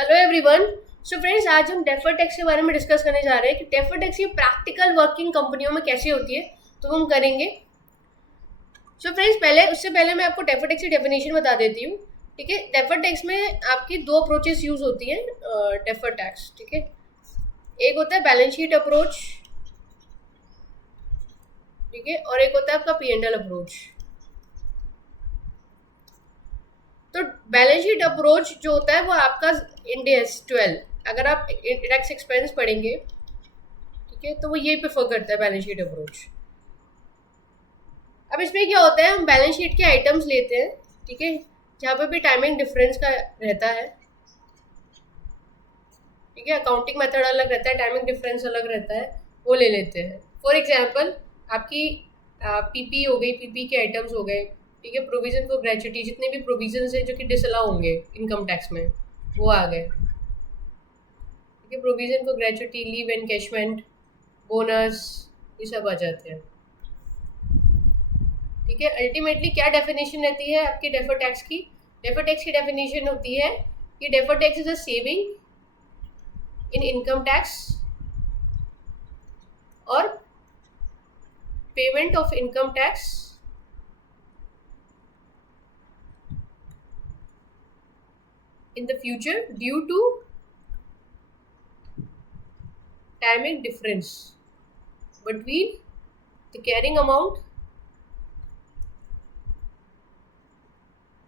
Hello everyone. So friends, आज हम deferred tax के बारे में डिस्कस करने जा रहे हैं कि डेफर्ड टैक्स की प्रैक्टिकल वर्किंग कंपनियों में कैसे होती है, तो हम करेंगे। सो फ्रेंड्स, उससे पहले मैं आपको डेफर्ड टैक्स की डेफिनेशन बता देती हूँ। ठीक है, डेफर्ड टैक्स में आपकी दो अप्रोचेस यूज होती हैं डेफर्ड टैक्स। ठीक है, एक होता है बैलेंस शीट अप्रोच, ठीक है, और एक होता है आपका P&L अप्रोच। तो बैलेंस शीट अप्रोच जो होता है वो आपका इंड AS 12, अगर आप टैक्स एक्सपेंस पढ़ेंगे, ठीक है, तो वो ये प्रेफर करता है बैलेंस शीट अप्रोच। अब इसमें क्या होता है, हम बैलेंस शीट के आइटम्स लेते हैं, ठीक है, जहाँ पे भी टाइमिंग डिफरेंस का रहता है। ठीक है, अकाउंटिंग मेथड अलग रहता है, टाइमिंग डिफरेंस अलग रहता है, वो ले लेते हैं। फॉर एग्जाम्पल आपकी पीपी हो गई, पीपी के आइटम्स हो गए, ठीक है, प्रोविजन फॉर ग्रेचुटी, जितने भी प्रोविजन है जो कि डिसअलाउ होंगे इनकम टैक्स में, वो आ गए। ठीक है, provision for gratuity, leave encashment, bonus, ये सब आ जाते हैं। ठीक है, अल्टीमेटली क्या डेफिनेशन रहती है आपकी डेफर्ड टैक्स की? डेफर्ड टैक्स की डेफिनेशन होती है कि deferred tax is a saving in income tax और payment of income tax in the future due to timing difference between the carrying amount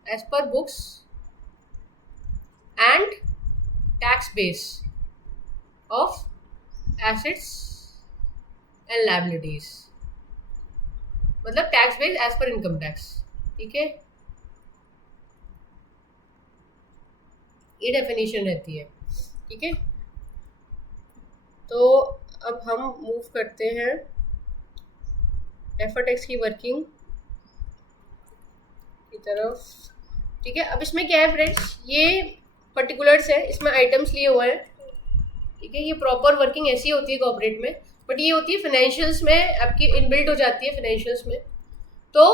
as per books and tax base of assets and liabilities, मतलब tax base as per income tax. ठीक है, ये definition रहती है। ठीक है, तो अब हम मूव करते हैं डेफर्ड टैक्स की वर्किंग की तरफ। ठीक है, अब इसमें क्या है फ्रेंड्स, ये पर्टिकुलर्स है, इसमें आइटम्स लिए हुए हैं। ठीक है, ये प्रॉपर वर्किंग ऐसी होती है कॉर्पोरेट में, बट ये होती है फाइनेंशियल्स में, आपकी इनबिल्ट हो जाती है फाइनेंशियल्स में, तो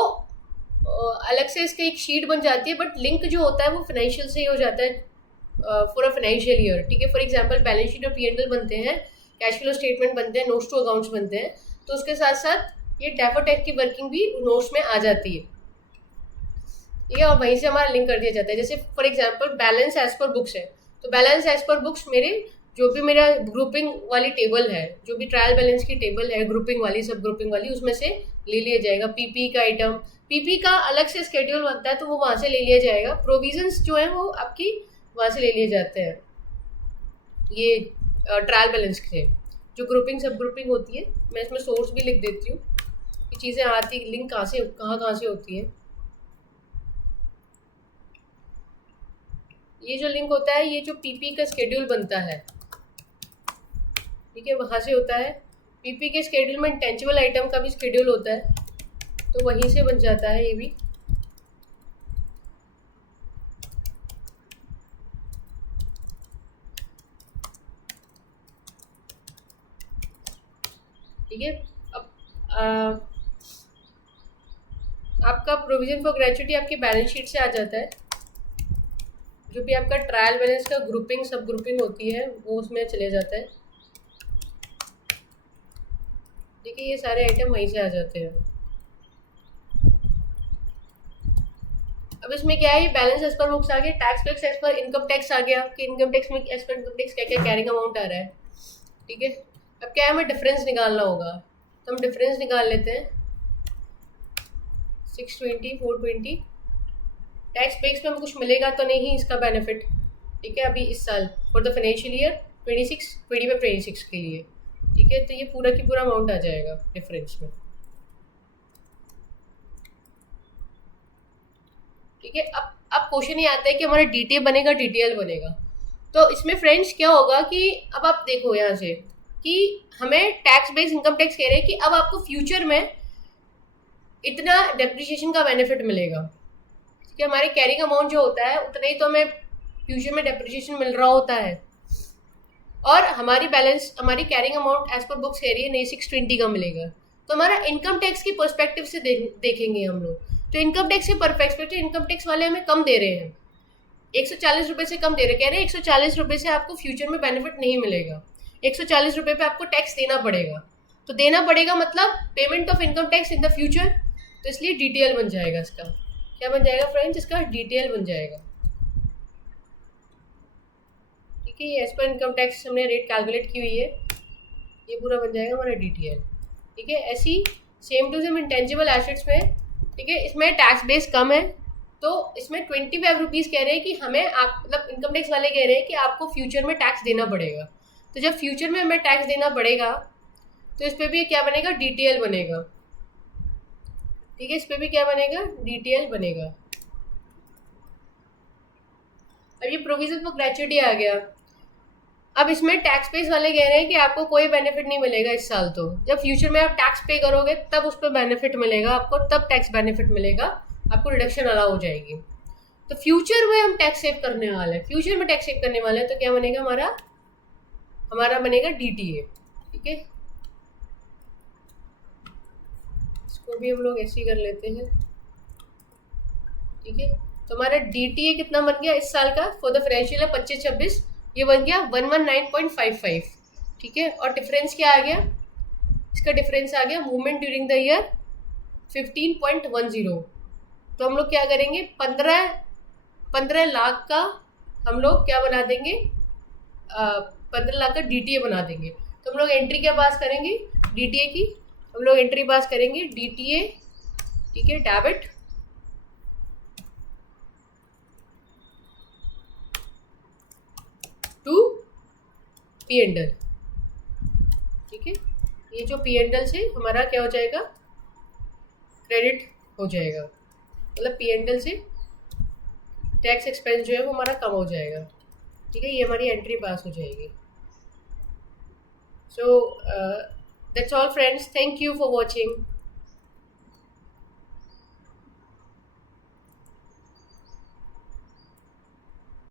अलग से इसकी एक शीट बन जाती है, बट लिंक जो होता है वो फाइनेंशियल से ही हो जाता है फॉर अ फाइनेंशियल ईयर। ठीक है, फॉर एग्जांपल बैलेंस शीट और P&L बनते हैं, कैश फ्लो स्टेटमेंट बनते हैं, नोट्स टू अकाउंट्स बनते हैं, तो उसके साथ साथ ये डेफर्ड टैक्स की वर्किंग भी नोट्स में आ जाती है। ठीक है, और वहीं से हमारा लिंक कर दिया जाता है। जैसे for example balance as per books है, तो बैलेंस एज पर बुक्स मेरे जो भी मेरा ग्रुपिंग वाली टेबल है, जो भी ट्रायल बैलेंस की टेबल है, ग्रुपिंग वाली, सब ग्रुपिंग वाली, उसमें से ले लिया जाएगा। पीपी का आइटम, पीपी का अलग से स्केड्यूल बनता है, तो वो वहाँ से ले लिया जाएगा। प्रोविजंस जो है वो आपकी वहाँ से ले लिए जाते हैं, ये ट्रायल बैलेंस से। जो ग्रुपिंग सब ग्रुपिंग होती है, मैं इसमें सोर्स भी लिख देती हूँ कि चीज़ें आती, लिंक कहाँ से होती है। ये जो लिंक होता है, ये जो पीपी का स्केड्यूल बनता है, ठीक है, वहाँ से होता है। पीपी के स्केड्यूल में इंटेंजिबल आइटम का भी स्केड्यूल होता है, तो वहीं से बन जाता है ये भी। ठीक है, अब आपका प्रोविजन फॉर ग्रेचुटी आपकी बैलेंस शीट से आ जाता है। जो भी आपका ट्रायल बैलेंस का ग्रुपिंग सब ग्रुपिंग होती है, वो उसमें चले जाता है। ठीक है, ये सारे आइटम वहीं से आ जाते हैं। अब इसमें क्या है, ये बैलेंस एज पर बुक्स आ गया, tax tax as per income tax आ गया कि इनकम टैक्स में एज पर इनकम टैक्स क्या क्या कैरिंग अमाउंट आ रहा है। ठीक है, अब क्या है, हमें डिफरेंस निकालना होगा, तो हम डिफरेंस निकाल लेते हैं। 620 420 टैक्स बेस में हमें कुछ मिलेगा तो नहीं इसका बेनिफिट। ठीक है, अभी इस साल फॉर द फाइनेंशियल ईयर 26 के लिए। ठीक है, तो ये पूरा की पूरा अमाउंट आ जाएगा डिफरेंस में। ठीक है, अब क्वेश्चन ये आता है कि हमारा DTA बनेगा, DTL बनेगा। तो इसमें फ्रेंड्स क्या होगा कि अब आप देखो यहाँ से कि हमें टैक्स बेस्ड इनकम टैक्स कह रहे हैं कि अब आपको फ्यूचर में इतना डेप्रिसिएशन का बेनिफिट मिलेगा। ठीक है, हमारे कैरिंग अमाउंट जो होता है उतना ही तो हमें फ्यूचर में डेप्रिसिएशन मिल रहा होता है, और हमारी हमारी carrying amount as per books कह रही है नहीं 620 का मिलेगा। तो हमारा इनकम टैक्स की पर्सपेक्टिव से देखेंगे हम लोग, तो इनकम टैक्स के परस्पेक्टिव इनकम टैक्स वाले हमें कम दे रहे हैं। 140 रुपये से कम दे रहे, कह रहे हैं 140 रुपये से आपको फ्यूचर में बेनिफिट नहीं मिलेगा, 140 रुपये पे आपको टैक्स देना पड़ेगा। तो देना पड़ेगा मतलब payment of income tax in the future, तो इसलिए DTL बन जाएगा इसका। क्या बन जाएगा फ्रेंड्स? इसका DTL बन जाएगा। ठीक है, ये एज पर इनकम टैक्स हमने रेट कैलकुलेट की हुई है, ये पूरा बन जाएगा हमारा DTL। ठीक है, ऐसी same to same intangible assets में, ठीक है, इसमें टैक्स बेस कम है, तो इसमें 25 रुपीज़ कह रहे हैं कि हमें, आप मतलब इनकम टैक्स वाले कह रहे हैं कि आपको फ्यूचर में टैक्स देना पड़ेगा। तो जब फ्यूचर में हमें टैक्स देना पड़ेगा तो इस पर भी क्या बनेगा? DTL बनेगा। ठीक है, इस पर भी क्या बनेगा? DTL बनेगा। अब ये प्रोविजन फॉर ग्रेच्युटी आ गया। अब इसमें टैक्स पेस वाले कह रहे हैं कि आपको कोई बेनिफिट नहीं मिलेगा इस साल, तो जब फ्यूचर में आप टैक्स पे करोगे तब उस पर बेनिफिट मिलेगा आपको, तब टैक्स बेनिफिट मिलेगा आपको, रिडक्शन अलाउ हो जाएगी। तो फ्यूचर में हम टैक्स सेव करने वाले हैं, फ्यूचर में टैक्स सेव करने वाले हैं, तो क्या बनेगा हमारा बनेगा DTA। ठीक है, इसको भी हम लोग ऐसे ही कर लेते हैं। ठीक है, तो हमारा DTA कितना बन गया इस साल का फॉर द फाइनेंशियल ईयर 25-26? ये बन गया 119.55। ठीक है, और डिफरेंस क्या आ गया? इसका डिफरेंस आ गया मूवमेंट ड्यूरिंग द ईयर 15.10। तो हम लोग क्या करेंगे? 15 लाख का हम लोग क्या बना देंगे? 15 लाख का DTA बना देंगे। तो हम लोग एंट्री क्या पास करेंगे? DTA की हम लोग एंट्री पास करेंगे DTA। ठीक है, डेबिट टू P&L। ठीक है, ये जो P&L से हमारा क्या हो जाएगा? क्रेडिट हो जाएगा, मतलब P&L से टैक्स एक्सपेंस जो है वो हमारा कम हो जाएगा। ठीक है, ये हमारी एंट्री पास हो जाएगी। So that's all friends, thank you for watching.